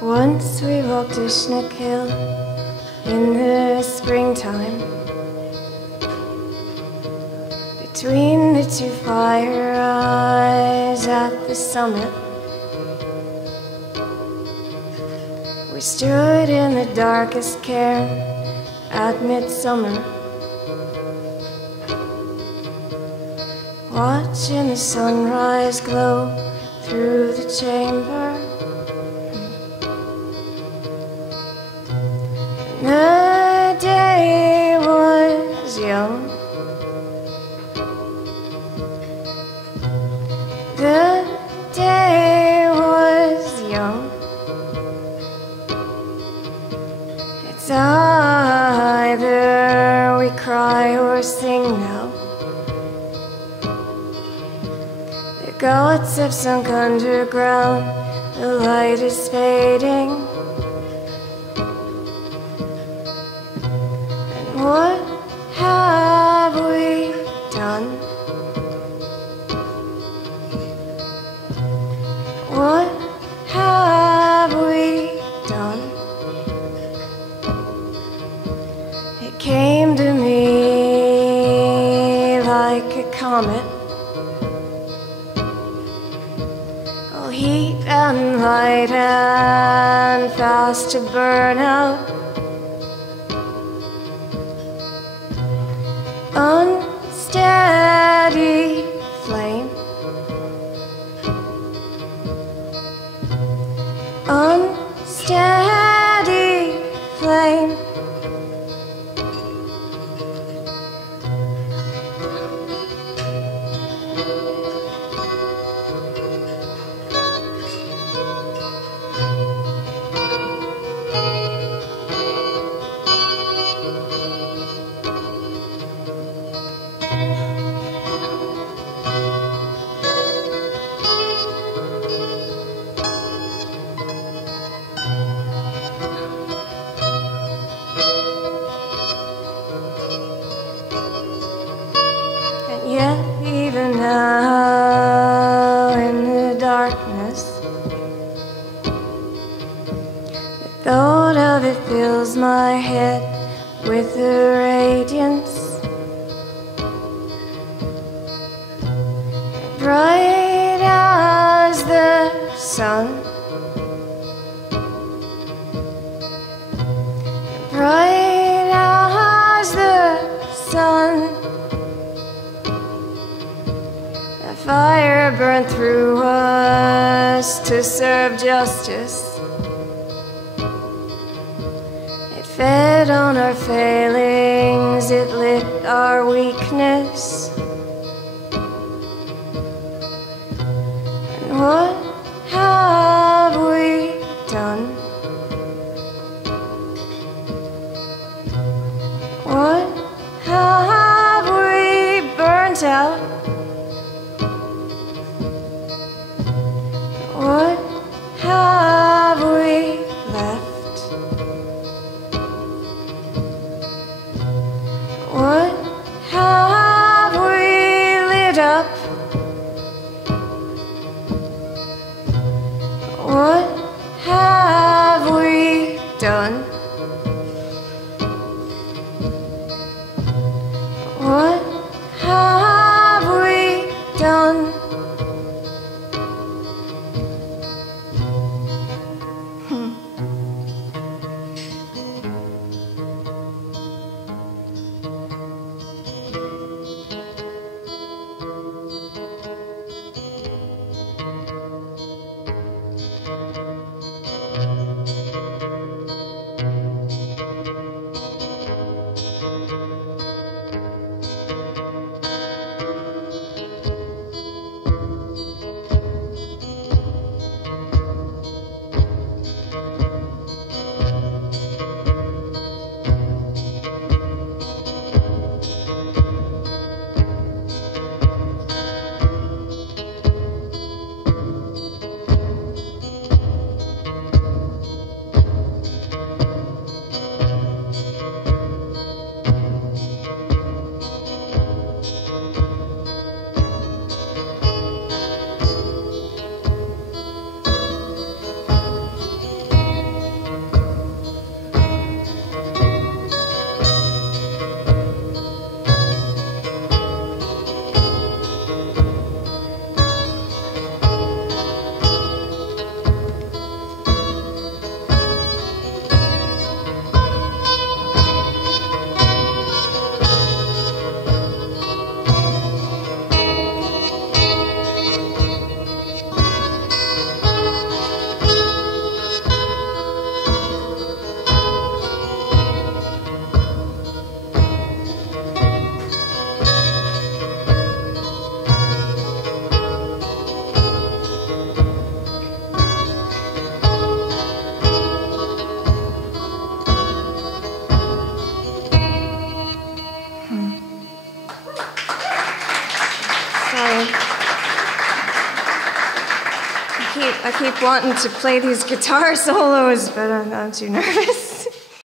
Once we walked to Schneck Hill in the springtime. Between the two fire eyes at the summit, we stood in the darkest cairn at midsummer, watching the sunrise glow through the chamber. The day was young, the day was young. It's either we cry or sing now. The gods have sunk underground, the light is fading. What have we done? What have we done? It came to me like a comet, all heat and light and fast to burn out. Unsteady flame, unsteady flame. Yet even now in the darkness, the thought of it fills my head with a radiance, bright as the sun, bright as the sun. Fire burned through us to serve justice. It fed on our failings, it lit our weakness. And what have we done? What have we burnt out? What have we left? What have we lit up? Sorry. I keep wanting to play these guitar solos, but I'm too nervous.